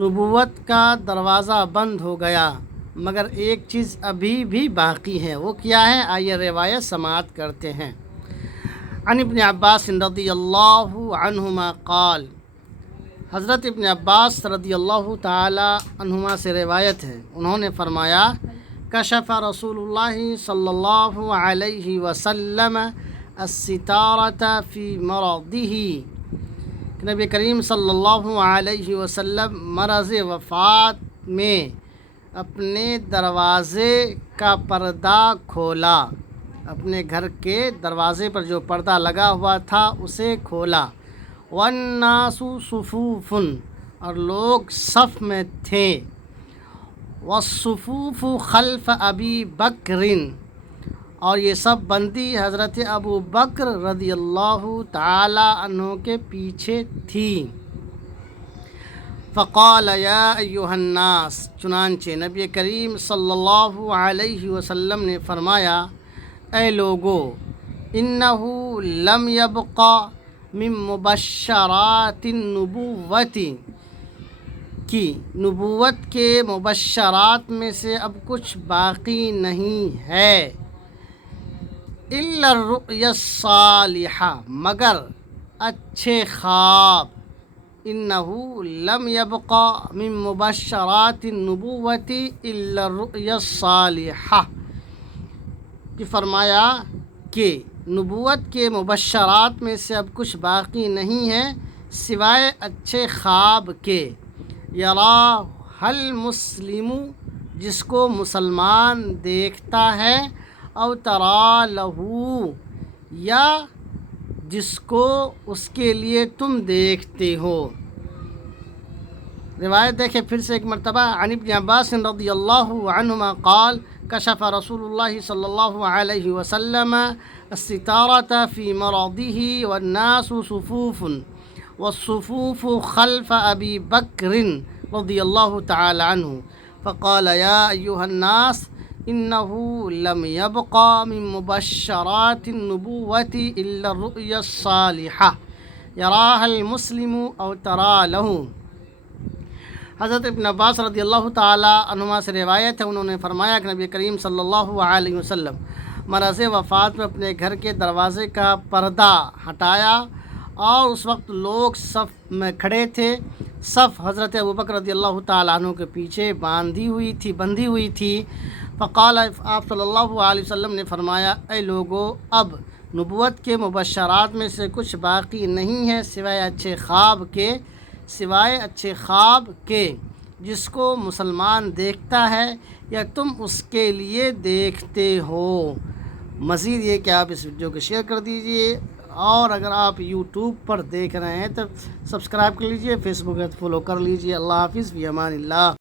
نبوت کا دروازہ بند ہو گیا مگر ایک چیز ابھی بھی باقی ہے، وہ کیا ہے؟ آئیے روایت سماعت کرتے ہیں۔ عن ابن عباس رضی اللہ عنہما قال، حضرت ابن عباس رضی اللہ تعالی عنہما سے روایت ہے، انہوں نے فرمایا کشف رسول اللہ صلی اللہ علیہ وسلم الستارۃ فی مرضہ، نبی کریم صلی اللہ علیہ وسلم مرض وفات میں اپنے دروازے کا پردہ کھولا، اپنے گھر کے دروازے پر جو پردہ لگا ہوا تھا اسے کھولا۔ والناس صفوف، اور لوگ صف میں تھے۔ والصفوف خلف ابی بکر، اور یہ سب بندی حضرت ابو بکر رضی اللہ تعالی عنہ کے پیچھے تھی۔ فقال یا ایھا الناس، چنانچہ نبی کریم صلی اللہ علیہ وسلم نے فرمایا اے لوگو، انہ لم یبق من مبشرات النبوۃ، کی نبوت کے مبشرات میں سے اب کچھ باقی نہیں ہے، الا الرؤیا الصالحہ، مگر اچھے خواب۔ انہ لم یبق من مبشرات النبوۃ الا الرؤیا الصالحہ، کہ فرمایا کہ نبوت کے مبشرات میں سے اب کچھ باقی نہیں ہے سوائے اچھے خواب کے۔ یراہ المسلم، جس کو مسلمان دیکھتا ہے، او ترا لہو، یا جس کو اس کے لیے تم دیکھتے ہو۔ روایت دیکھیں پھر سے ایک مرتبہ۔ عن ابن عباس رضی اللہ عنہما قال کشف رسول اللہ صلی اللہ علیہ وسلم الستارۃ فی مرضہ والناس صفوف، والصفوف خلف ابی بکر رضی اللہ تعالی عنہ، فقال یا ایھا الناس انہ لم یبق من مبشرات النبوۃ الا الرؤیا الصالحہ یراها المسلم او ترا له۔ حضرت ابن عباس رضی اللہ تعالی عنہما سے روایت ہے، انہوں نے فرمایا کہ نبی کریم صلی اللہ علیہ وسلم مرض وفات میں اپنے گھر کے دروازے کا پردہ ہٹایا اور اس وقت لوگ صف میں کھڑے تھے۔ صف حضرت ابوبکر رضی اللہ تعالی عنہ کے پیچھے بندھی ہوئی تھی۔ فقال، آپ صلی اللہ علیہ وسلم نے فرمایا اے لوگو، اب نبوت کے مبشرات میں سے کچھ باقی نہیں ہے سوائے اچھے خواب کے، جس کو مسلمان دیکھتا ہے یا تم اس کے لیے دیکھتے ہو۔ مزید یہ کہ آپ اس ویڈیو کو شیئر کر دیجئے، اور اگر آپ یوٹیوب پر دیکھ رہے ہیں تو سبسکرائب کر لیجئے، فیس بک ہے تو فالو کر لیجئے۔ اللہ حافظ، فی امان اللہ۔